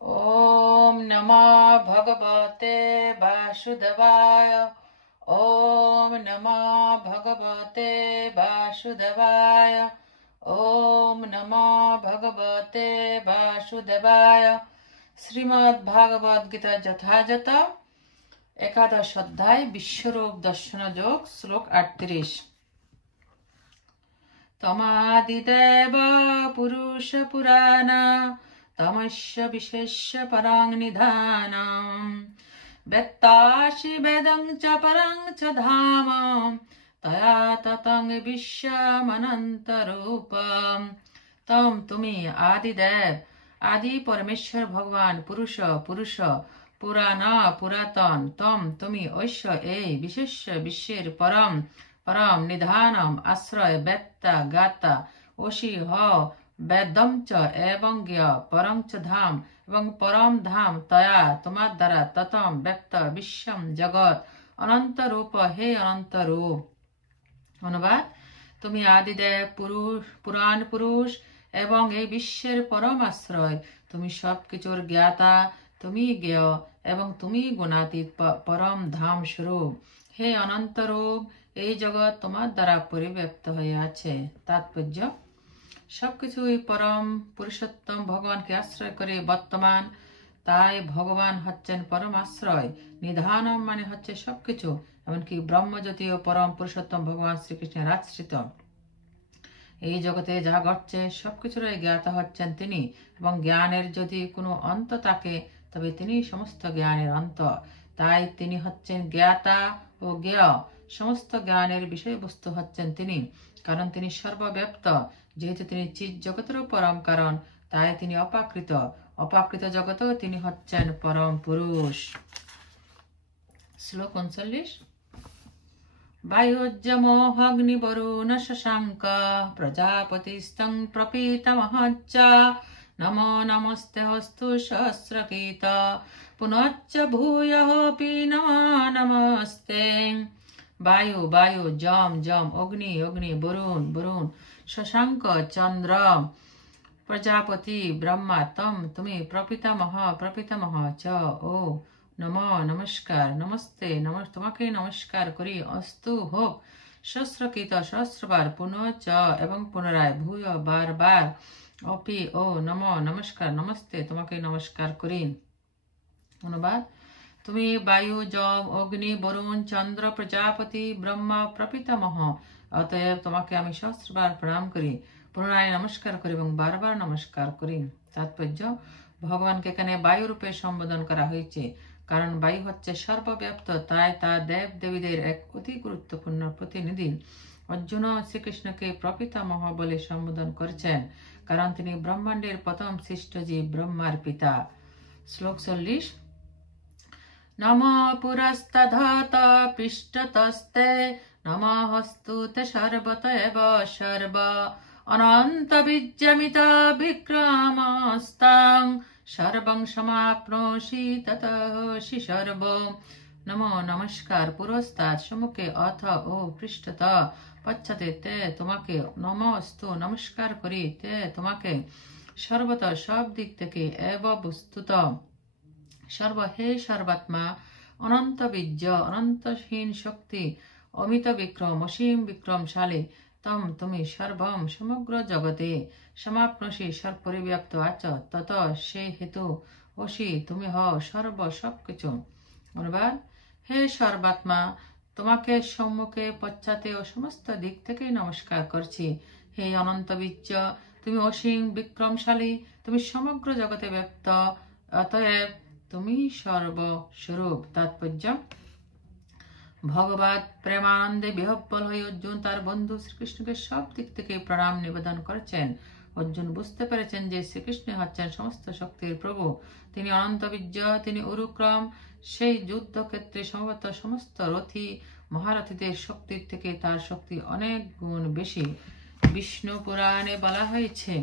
ॐ नमो भगवते वासुदेवाय। ॐ नमो भगवते वासुदेवाय। ॐ नमो भगवते वासुदेवाय। শ্রীমদ্ভাগবত গীতা যথাযথ একাদশ অধ্যায় বিশ্বরূপ দর্শন যোগ শ্লোক 38। তমাদিদেব পুরুষ পুরাণ তমস্য বিশেষ্য পরং নিধানম বেত্তাসি বেদং চ পরং চ ধাম তয়া ততং বিশ্বমনন্তরূপম। তম তুমি আদিদেব, আদি পরমেশ্বর ভগবান, পুরুষ পুরুষ, পুরাণ পুরাতন, তম তুমি ঐশ্য এই বিশেষ বিশ্বের পরম পরম নিধানম আশ্রয়, বেত্তা গাতা, অসি হ, বেদম চ এবং জ্ঞ, পরং চ ধাম এবং পরম ধাম, তয়া তোমার দ্বারা, ততম ব্যক্ত বিশ্বম জগৎ, অনন্ত রূপ হে অনন্ত রূপ। অনুবাদ: তুমি আদিদেব, পুরুষ পুরাণ পুরুষ এবং এই বিশ্বের পরম আশ্রয়, তুমি সবকিছুর জ্ঞাতা, তুমি জ্ঞেয় এবং তুমি গুণাতীত পরম ধাম স্বরূপ। হে অনন্ত রূপ, এই জগৎ তোমার দ্বারা পরিব্যাপ্ত হয়ে আছে। তাৎপর্য: সবকিছুই পরম পুরুষোত্তম ভগবানকে আশ্রয় করে বর্তমান, তাই ভগবান হচ্ছেন পরম আশ্রয়। নিধানম মানে হচ্ছে সবকিছু, এমনকি ব্রহ্মজ্যোতিও পরম পুরুষোত্তম ভগবান শ্রীকৃষ্ণের আশ্রিত। এই জগতে যা ঘটছে সবকিছুরই জ্ঞাতা হচ্ছেন তিনি, এবং জ্ঞানের যদি কোনো অন্ত থাকে তবে তিনি সমস্ত জ্ঞানের অন্ত। তাই তিনি হচ্ছেন জ্ঞাতা ও জ্ঞেয়। সমস্ত জ্ঞানের বিষয়বস্তু হচ্ছেন তিনি, কারণ তিনি সর্বব্যাপ্ত। যেহেতু তিনি চিৎ জগতেরও পরম কারণ, তাই তিনি অপাকৃত। অপাকৃত জগতেও তিনি হচ্ছেন পরম পুরুষ। শ্লোক 39। বায়ুজ্যমোহগ্নিবরুণ শশাঙ্ক প্রজাপতিস্তং প্রপীতমহচ্চ নমো নমস্তে হস্তু সহস্রকীত পুনশ্চ ভূয়ঃপি নমো নমস্তে। বায়ু বায়ু, যম যম, অগ্নি অগ্নি, বরুণ বরুণ, শশাঙ্ক চন্দ্র, প্রজাপতি ব্রহ্মা, তম তুমি, প্রপিতামহ প্রপিতামহ চ ও, নমো নমস্কার, নমস্তে তোমাকে নমস্কার করি, অস্তু হোক, সহস্রকৃত সহস্রবার, পুনঃ চ এবং পুনরায়, ভূয় বারবার, অপি ও, নমো নমস্কার, নমস্তে তোমাকে নমস্কার করি। অনুবাদ: তুমি বায়ু, যম, অগ্নি, বরুণ, চন্দ্র, প্রজাপতি, ব্রহ্মা, প্রপিতামহ, অতএব তোমাকে আমি সহস্রবার প্রণাম করি, পুনরায় নমস্কার করি এবং বারবার নমস্কার করি। তাৎপর্য: ভগবানকে এখানে বায়ু রূপে সম্বোধন করা হয়েছে, কারণ বায়ু হচ্ছে সর্বব্যাপ্ত, তাই তা দেব দেবীদের এক অতি গুরুত্বপূর্ণ প্রতিনিধি। অর্জুন শ্রীকৃষ্ণকে প্রপিতামহ বলে সম্বোধন করেছেন, কারণ তিনি ব্রহ্মাণ্ডের প্রথম সৃষ্ট জীব, ব্রহ্মার পিতা। শ্লোক 40। নমো পুরস্তধত পৃষ্ঠতস্তে নমো হস্তুতে সর্বত এব সর্ব অনন্ত বীর্যমিত বিক্রমস্তাং সর্বং সমাপ্নোষি ততসি সর্ব। নমো নমস্কার, পুরস্তাদ সম্মুখে, অথ ও পৃষ্ঠত পশ্চাতে, তে তোমাকে, নমস্তু নমস্কার করি, তে তোমাকে, সর্বত সব দিক থেকে, এব বস্তুত সর্ব হে সর্বাত্মা, অনন্ত বীর্য অনন্তহীন শক্তি, অমিত বিক্রম অসীম বিক্রমশালী, তম তুমি সর্বম সমগ্র জগতে, সমাপ্নসি সর্বপরিব্যাপ্ত আচ, তত সেই হেতু, অসি তুমি হও সর্ব সবকিছু। অনুবাদ: হে সর্বাত্মা, তোমাকে সম্মুখে পশ্চাতে ও সমস্ত দিক থেকে নমস্কার করছি। হে অনন্ত বীর্য, তুমি অসীম বিক্রমশালী, তুমি সমগ্র জগতে ব্যক্ত, অতএব তুমি সর্বস্বরূপ। তাৎপর্য: ভগবত প্রেমানন্দে বিহ্বল হয়ে অর্জুন তার বন্ধু শ্রীকৃষ্ণকে সব দিক থেকে প্রণাম নিবেদন করেছেন। অর্জুন বুঝতে পেরেছেন যে শ্রীকৃষ্ণ হচ্ছেন সমস্ত শক্তির প্রভু, তিনি অনন্ত বীর্য, তিনি উরুক্রম। সেই যুদ্ধক্ষেত্রে সম্ভবত সমস্ত রথী মহারথীদের শক্তির থেকে তার শক্তি অনেক গুণ বেশি। বিষ্ণু পুরাণে বলা হয়েছে,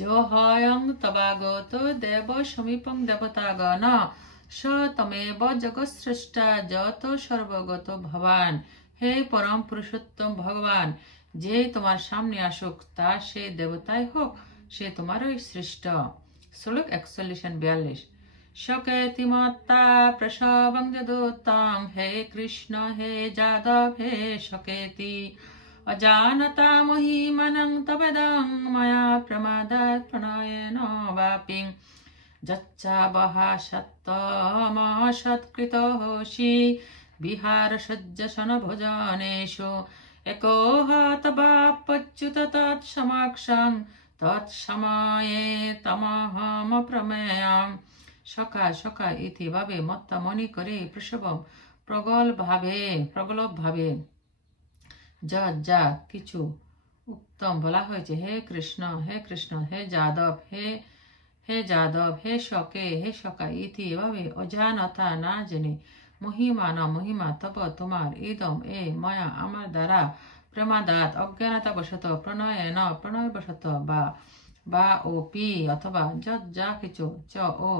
যোহয়ং তবাগত দেব সমীপং দেবতাগণ স তমেব জগৎস্রষ্টা যত সর্বগত ভবান। হে পরম পুরুষোত্তম ভগবান, যে তোমার সামনে আসুক, তা সে দেবতাই হোক, সে তোমারই সৃষ্ট। শ্লোক 41-42। শকেতি মত্তা প্রসবং যদুত্তম, হে কৃষ্ণ হে যাদব হে শকেতি, অজানতা মহিমানং তবেদং ময়া প্রমাদাৎ প্রণয়েন বাপি, যচ্চাবহা সত্তমসৎকৃতোষি বিহার সজ্জসন ভোজনেষু, একোহাত বাপ্যচ্যুত তৎসমক্ষং তৎসময়ে তমহম প্রমেয়ম। সখা সখা ইতি ভাবে মত্তা মনি করে প্রসবম প্রগল্ভ ভাবে যা যা কিছু উত্তম বলা হয়েছে, হে কৃষ্ণ হে কৃষ্ণ, হে যাদব হে যাদব, হে শকে হে শকা ইতি এভাবে অজানতা না জেনে, মহিমা না মহিমা তব তোমার, ইদম এ ময়া আমার দ্বারা, প্রেমাদাত অজ্ঞানতা বশত, প্রণয় ন প্রণয় বশত, বা ও পি অথবা যৎ যা কিছু, চ ও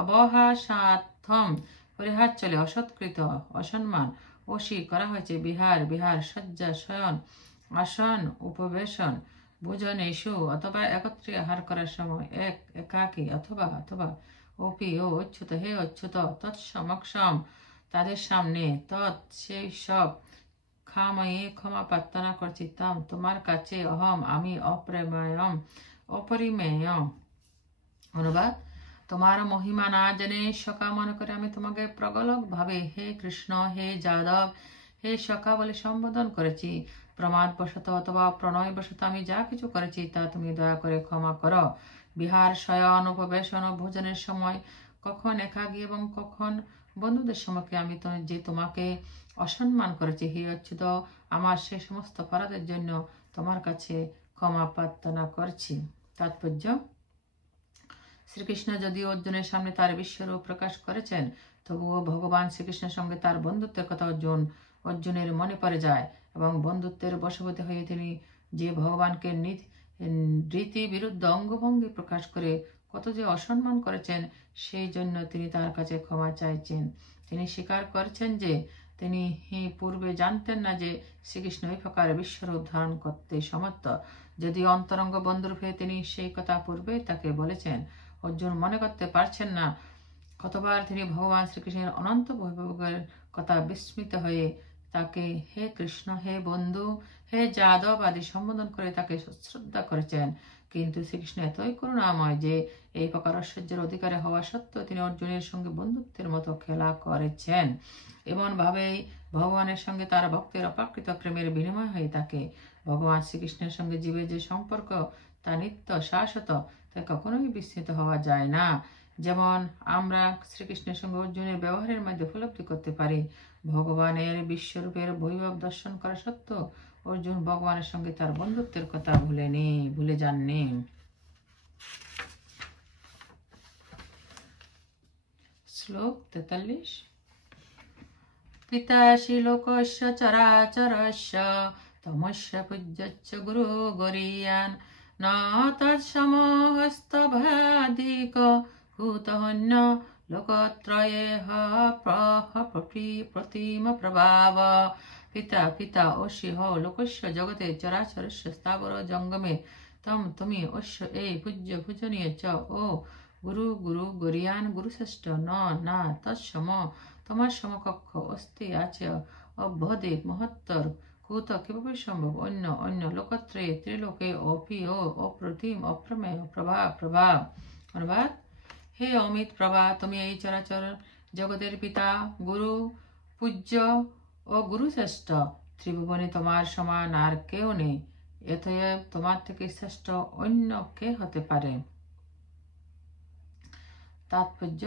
অবহাসার্থম পরিহার চলে, অসৎকৃত অসম্মান অসি করা হয়েছে, বিহার বিহার, শয্যা শয়ন, আসন উপবেশন, ভোজনেষু অথবা একত্রে আহার করার সময়, একাকী অথবা অথবা, অপি ও অচ্যুত হে অচ্যুত, তৎসমক্ষম তাদের সামনে, তৎ সেই সব, ক্ষাময়ে ক্ষমা প্রার্থনা করছি, তাম তোমার কাছে, অহম আমি, অপ্রেময়ম অপরিমেয়। অনুবাদ, তোমার মহিমা না জেনে সখা মনে করে আমি তোমাকে প্রগলভ ভাবে হে কৃষ্ণ হে যাদব হে সখা বলে সম্বোধন করেছি। প্রমাদ বশত অথবা প্রণয় বশত আমি যা কিছু করেছি তা তুমি দয়া করে ক্ষমা করো। বিহার শয়ন উপবেশন ও ভোজনের সময়, কখন একাকী এবং কখন বন্ধুদের সম্মুখে আমি যে তোমাকে অসম্মান করেছি, হে অচ্যুত, আমার সে সমস্ত অপরাধের জন্য তোমার কাছে ক্ষমা প্রার্থনা করছি। তাৎপর্য, শ্রীকৃষ্ণ যদিও অর্জুনের সামনে তার বিশ্বরূপ প্রকাশ করেছেন, তবুও ভগবান শ্রীকৃষ্ণের সঙ্গে তার বন্ধুত্বের কথা অর্জুনের মনে পড়ে যায় এবং বন্ধুত্বের বশবর্তী হয়ে তিনি যে ভগবানকে রীতি বিরুদ্ধ অঙ্গভঙ্গি প্রকাশ করে কত যে অসম্মান করেছেন, সেই জন্য তিনি তার কাছে ক্ষমা চাইছেন। তিনি স্বীকার করছেন যে তিনি পূর্বে জানতেন না যে শ্রীকৃষ্ণ এই প্রকার বিশ্বরূপ ধারণ করতে সমর্থ। যদি অন্তরঙ্গ বন্ধুরূপে তিনি সেই কথা পূর্বে তাকে বলেছেন, অর্জুন মনে করতে পারছেন না কতবার তিনি ভগবান শ্রীকৃষ্ণের অনন্ত বৈভবের কথা বিস্মিত হয়ে তাকে হে কৃষ্ণ হে বন্ধু হে যাদব আদি সম্বোধন করে তাকে শ্রদ্ধা করেছেন। কিন্তু শ্রীকৃষ্ণ এতই করুণাময় যে এই প্রকার ঐশ্বর্যের অধিকারী হওয়া সত্ত্বেও তিনি অর্জুনের সঙ্গে বন্ধুত্বের মতো খেলা করেছেন। এমন ভাবেই ভগবানের সঙ্গে তার ভক্তের অপ্রাকৃত প্রেমের বিনিময় হয়ে থাকে। ভগবান শ্রীকৃষ্ণের সঙ্গে জীবের যে সম্পর্ক তা নিত্য শাশ্বত, তা কখনোই বিস্মিত হওয়া যায় না। যেমন আমরা শ্রীকৃষ্ণের সঙ্গে অর্জুনের ব্যবহারের মধ্যে উপলব্ধি করতে পারি, ভগবানের বিশ্বরূপের বৈভব দর্শন করা সত্ত্বেও অর্জুন ভগবানের সঙ্গে তার বন্ধুত্বের কথা ভুলে যাননি। শ্লোক 43। পিতাশি লোকস্য চরাচরস্য তমস্য পূজ্যচ্চ গুরু গরীয়ান ন তৎসমহস্তভাধিক ভূতহন্য লোকত্রয়েহ প্রতিম প্রভাব। পিতা পিতা অশ্বি হও লোকস্য জগতে চরাচরস্য স্থাবর জঙ্গমে, তম তুমি অশ্ব এই পূজ্য পূজনীয় চ ও গুরু গুরু গরিয়ান গুরুশ্রেষ্ঠ ন না তৎসম তোমার সমকক্ষ অস্তি আছে অভ্যধিক মহত্তর কুত কিভাবে সম্ভব অন্য অন্য লোকত্রয়ে ত্রিলোকে অপি ও অপ্রতিম অপ্রমেয় প্রভাব। অনুবাদ, হে অমিত প্রভা, তুমি এই চরাচর জগতের পিতা, গুরু, পূজ্য ও গুরুশ্রেষ্ঠ। ত্রিভুবনে তোমার সমান আর কেউ নেই, এতএব তোমার থেকে শ্রেষ্ঠ অন্য কে হতে পারে। তাৎপর্য,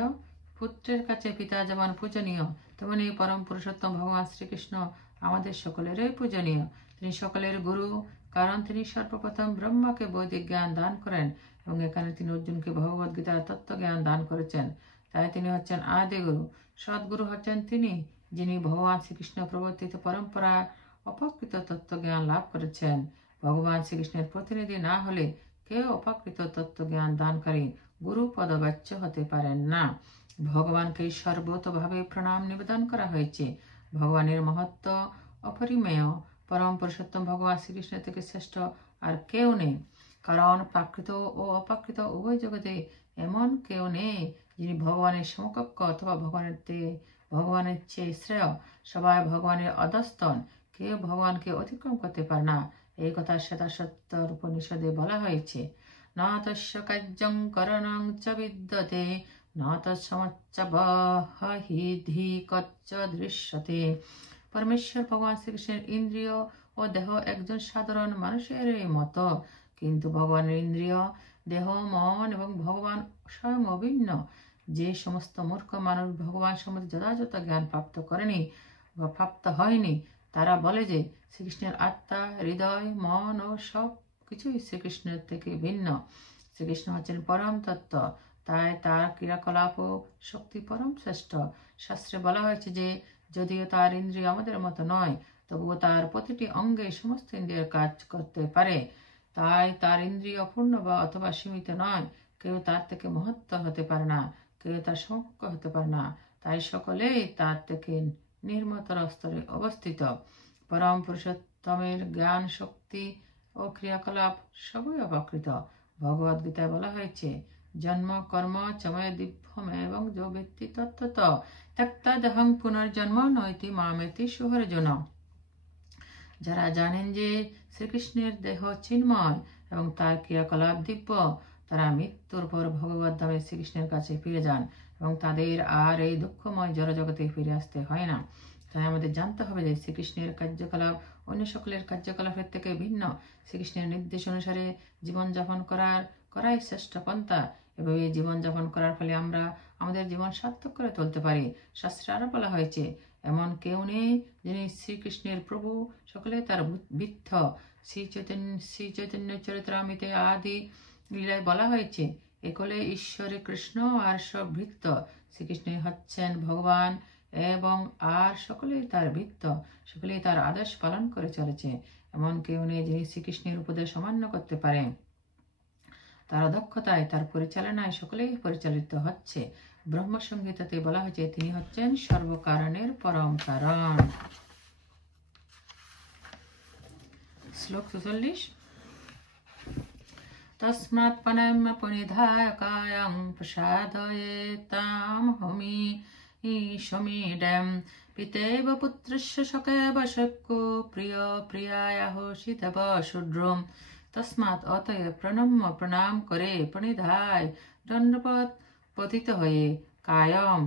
পুত্রের কাছে পিতা যেমন পূজনীয়, তেমনি পরম পুরুষোত্তম ভগবান শ্রীকৃষ্ণ আমাদের সকলেরই পূজনীয়। তিনি সকলের গুরু, কারণ তিনি সর্বপ্রথম ব্রহ্মাকে বৈদিক জ্ঞান দান করেন এবং এখানে তিনি অর্জুনকে ভগবদ গীতার তত্ত্বজ্ঞান দান করেছেন। তাই তিনি হচ্ছেন আদি গুরু। সদ্গুরু হচ্ছেন তিনি যিনি ভগবান শ্রীকৃষ্ণ প্রবর্তিত পরম্পরা অপকৃত তত্ত্বজ্ঞান লাভ করেছেন। ভগবান শ্রীকৃষ্ণের প্রতিনিধি না হলে কেউ অপকৃত তত্ত্বজ্ঞান দানকারী গুরু পদবাচ্য হতে পারেন না। ভগবানকে সর্বতভাবে প্রণাম নিবেদন করা হয়েছে। ভগবানের মহত্ব অপরিমেয়। পরম পুরুষোত্তম ভগবান শ্রীকৃষ্ণ থেকে শ্রেষ্ঠ আর কেউ নেই। কারণ প্রাকৃত ও অপ্রাকৃত উভয় জগতে এমন কেউ নেই যিনি ভগবানের সমকক্ষ অথবা ভগবানের চেয়ে শ্রেয়। সবাই ভগবানের অধস্তন, কেউ ভগবানকে অতিক্রম করতে পারে না। এই কথা শ্বেতাশ্বতর উপনিষদে বলা হয়েছে। না তস্য কার্যং করণং চ বিদ্যতে না তৎসমচ্চবহিধি কচ্চ দৃশ্যতে। পরমেশ্বর ভগবান শ্রীকৃষ্ণের ইন্দ্রিয় ও দেহ একজন সাধারণ মানুষের মতো, কিন্তু ভগবানের ইন্দ্রিয়, দেহ, মন এবং ভগবান স্বয়ং অভিন্ন। যে সমস্ত মূর্খ মানুষ ভগবান সম্বন্ধে যথাযথ জ্ঞান প্রাপ্ত করেনি বা প্রাপ্ত হয়নি, তারা বলে যে শ্রীকৃষ্ণের আত্মা, হৃদয়, মন ও সব কিছুই শ্রীকৃষ্ণের থেকে ভিন্ন। শ্রীকৃষ্ণ হচ্ছেন পরম তত্ত্ব, তাই তার ক্রিয়াকলাপ ও শক্তি পরম শ্রেষ্ঠ। শাস্ত্রে বলা হয়েছে যে যদিও তার ইন্দ্রিয় আমাদের মতো নয়, তবুও তার প্রতিটি অঙ্গে সমস্ত ইন্দ্রিয়ের কাজ করতে পারে। তাই তার ইন্দ্রিয় পূর্ণ বা অথবা সীমিত নয়। কেউ তার থেকে মহত্ব হতে পারে না, কেউ তার সমকক্ষ হতে পারে না। তাই সকলেই তার থেকে নিম্নতর স্তরে অবস্থিত। পরম পুরুষোত্তমের জ্ঞান, শক্তি ও ক্রিয়াকলাপ সবই অপ্রাকৃত। ভগবদ গীতায় বলা হয়েছে, জন্ম কর্ম চময় দিব্যম এবং যো ব্যক্তি তত্ত্বত ত্যক্তাদহং পুনর্জন্ম নৈতি মামেতি সুহর্জন। যারা জানেন যে শ্রীকৃষ্ণের দেহ চিন্ময় এবং তার ক্রিয়াকলাপ দিব্য, তারা মৃত্যুর পর ভগবত ধামে শ্রীকৃষ্ণের কাছে ফিরে যান এবং তাদের আর এই দুঃখময় জড়জগতে ফিরে আসতে হয় না। তাই আমাদের জানতে হবে যে শ্রীকৃষ্ণের কার্যকলাপ অন্য সকলের কার্যকলাপের থেকে ভিন্ন। শ্রীকৃষ্ণের নির্দেশ অনুসারে জীবনযাপন করাই শ্রেষ্ঠ পন্থা। এভাবে জীবনযাপন করার ফলে আমরা আমাদের জীবন সার্থক করে তুলতে পারি। শাস্ত্রে আরো বলা হয়েছে, এমন কেউ নেই যিনি শ্রীকৃষ্ণের প্রভু, সকলে তার বৃদ্ধ। শ্রী চৈতন্য চরিতামৃতে আদি লীলায় বলা হয়েছে, একলে ঈশ্বরে কৃষ্ণ আর সব ভৃত্য। শ্রীকৃষ্ণ হচ্ছেন ভগবান এবং আর সকলেই তার ভৃত্য, সকলেই তার আদেশ পালন করে চলেছে। এমন কেউ নেই যিনি শ্রীকৃষ্ণের উপদেশ অমান্য করতে পারে। তার অদক্ষতায়, তার পরিচালনায় সকলেই পরিচালিত হচ্ছে। ব্রহ্মসংহিতাতে বলা হয়েছে তিনি হচ্ছেন সর্বকারণের পরম কারণ। শ্লোক ৪৪। তস্মাৎ পনম্য পনিধায় কায়ং প্রসাদয়েতাম হমি ঈশমীডম পিতেব পুত্রস্য সকেব শক্যো প্রিয় প্রিয়ায়াহ শীতব শূদ্রম। তস্মাৎ অতএব প্রণম্য প্রণাম করে, প্রণিধায় দণ্ডবৎ পতিত হয়ে, কায়ম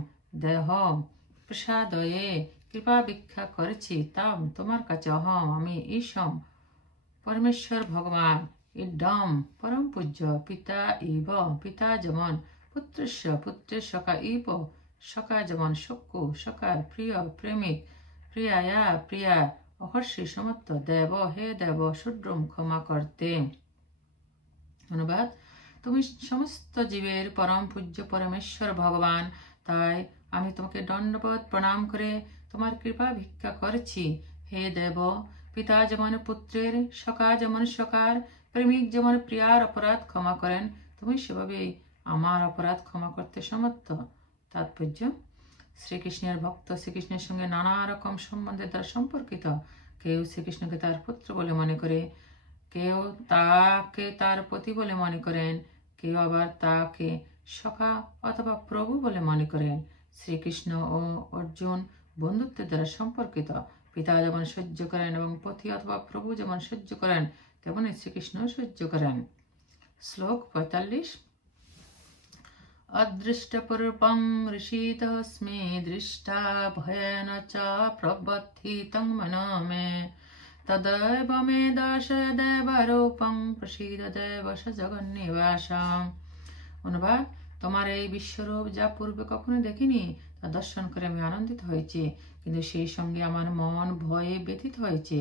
দেহ প্রসাদয়ে কৃপা ভিক্ষা করেছি, তাম তোমার কাছে অহম আমি ঈশম পরমেশ্বর ভগবান, ইডম পরম পূজ্য, পিতা ইব পিতা যেমন, পুত্রস্য পুত্রের সখা ইব সখা যেমন, শক্কু সখার প্রিয় প্রেমিক, প্রিয়ায়া প্রিয়া অহর্ষি সমত্ত, দেব হে দেব শূদ্রম ক্ষমা করতে। অনুবাদ, তুমি সমস্ত জীবের পরম পূজ্য পরমেশ্বর ভগবান, তাই আমি তোমাকে দণ্ডবৎ প্রণাম করে তোমার কৃপা ভিক্ষা করেছি। হে দেব, পিতা যেমন পুত্রের, সখা যেমন সখার, প্রেমিক যেমন প্রিয়ার অপরাধ ক্ষমা করেন, তুমি সেভাবেই আমার অপরাধ ক্ষমা করতে সমর্থ। তাৎপর্য, শ্রীকৃষ্ণের ভক্ত শ্রীকৃষ্ণের সঙ্গে নানা রকম সম্বন্ধের দ্বারা সম্পর্কিত। কেউ শ্রীকৃষ্ণকে তার পুত্র বলে মনে করে, কেউ তাকে তার পতি বলে মনে করেন, কেউ আবার তাকে সখা অথবা প্রভু বলে মনে করেন। শ্রীকৃষ্ণ ও অর্জুন বন্ধুত্বের দ্বারা সম্পর্কিত। পিতা যেমন সহ্য করেন এবং পতি অথবা প্রভু যেমন সহ্য করেন, তেমনি শ্রীকৃষ্ণ সহ্য করেন। শ্লোক ৪৫। অদৃষ্টপূর্বং ঋষিতস্মি দৃষ্টা ভয়েন চ প্রবর্ধিতং মনো মে তদৈব মে দর্শয় দেব রূপং প্রসীদ দেব সজগন্নিবাসং। অনুবাদ, তোমার এই বিশ্বরূপ যা পূর্বে কখনো দেখিনি, তা দর্শন করে আমি আনন্দিত হয়েছি, কিন্তু সেই সঙ্গে আমার মন ভয়ে ব্যথিত হয়েছে।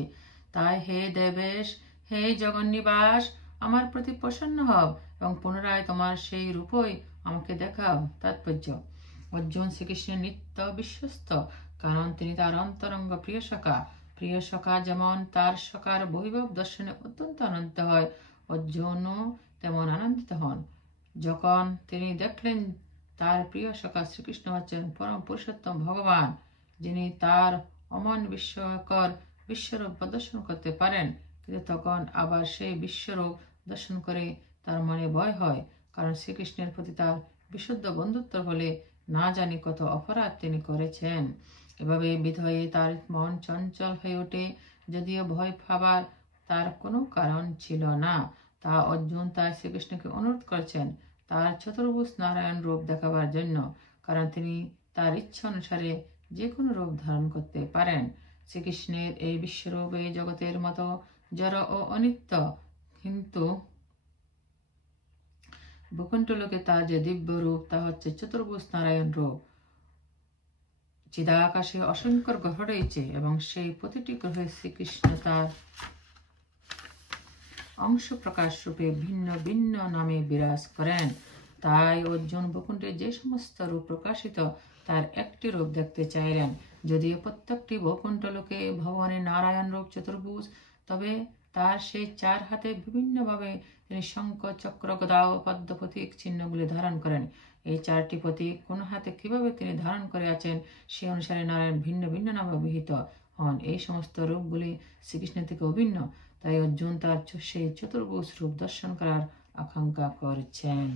তাই হে দেবেশ, হে জগন্নিবাস, আমার প্রতি প্রসন্ন হও এবং পুনরায় তোমার সেই রূপই আমাকে দেখাও। তাৎপর্য, অর্জুন শ্রীকৃষ্ণের নিত্য বিশ্বস্ত, কারণ তিনি তার অন্তরঙ্গ প্রিয় সখা। প্রিয় সখা যেমন তার সখার বৈভব দর্শনে অত্যন্ত আনন্দিত হয়, অর্জুনও তেমন আনন্দিত হন যখন তিনি দেখলেন তার প্রিয় সখা শ্রীকৃষ্ণ হচ্ছেন পরম পুরুষোত্তম ভগবান, যিনি তার অমন বিস্ময়কর বিশ্বরূপ প্রদর্শন করতে পারেন, কিন্তু তখন আবার সেই বিশ্বরূপ দর্শন করে তার মনে ভয় হয়, কারণ শ্রীকৃষ্ণের প্রতি তার বিশুদ্ধ বন্ধুত্ব বলে না জানি কত অপরাধ তিনি করেছেন। এভাবে বিধয়ে তার মন চঞ্চল হয়ে ওঠে, যদিও ভয় পাবার তার কোনো কারণ ছিল না। তা অর্জুন তাই শ্রীকৃষ্ণকে অনুরোধ করছেন তার চতুর্ভুজ নারায়ণ রূপ দেখাবার জন্য, কারণ তিনি তার ইচ্ছা অনুসারে যে কোনো রূপ ধারণ করতে পারেন। শ্রীকৃষ্ণের এই বিশ্বরূপ এই জগতের মতো জড় ও অনিত্য, কিন্তু বৈকুণ্ঠলোকে তার যে দিব্য রূপ তা হচ্ছে চতুর্ভুজ নারায়ণ রূপ। চিদাকাশে অসংখ্য গ্রহ রয়েছে এবং সেই প্রতিটি গ্রহে শ্রীকৃষ্ণ তার অংশ প্রকাশ রূপে ভিন্ন ভিন্ন নামে বিরাজ করেন। তাই অর্জুন বৈকুণ্ঠে যে সমস্ত রূপ প্রকাশিত তার একটি রূপ দেখতে চাইলেন। যদিও প্রত্যেকটি বৈকুণ্ঠ লোকে ভগবানের নারায়ণ রূপ চতুর্ভুজ, তবে তার সেই চার হাতে বিভিন্নভাবে তিনি শঙ্খ, চক্র, গদা ও পদ্ম প্রতীক চিহ্নগুলি ধারণ করেন। এই চারটি প্রতীক কোন হাতে কিভাবে তিনি ধারণ করে আছেন সে অনুসারে নারায়ণ ভিন্ন ভিন্ন নামে অভিহিত হন। এই সমস্ত রূপগুলি শ্রীকৃষ্ণের থেকে অভিন্ন, তাই অর্জুন তার সেই চতুর্ভুজ রূপ দর্শন করার আকাঙ্ক্ষা করছেন।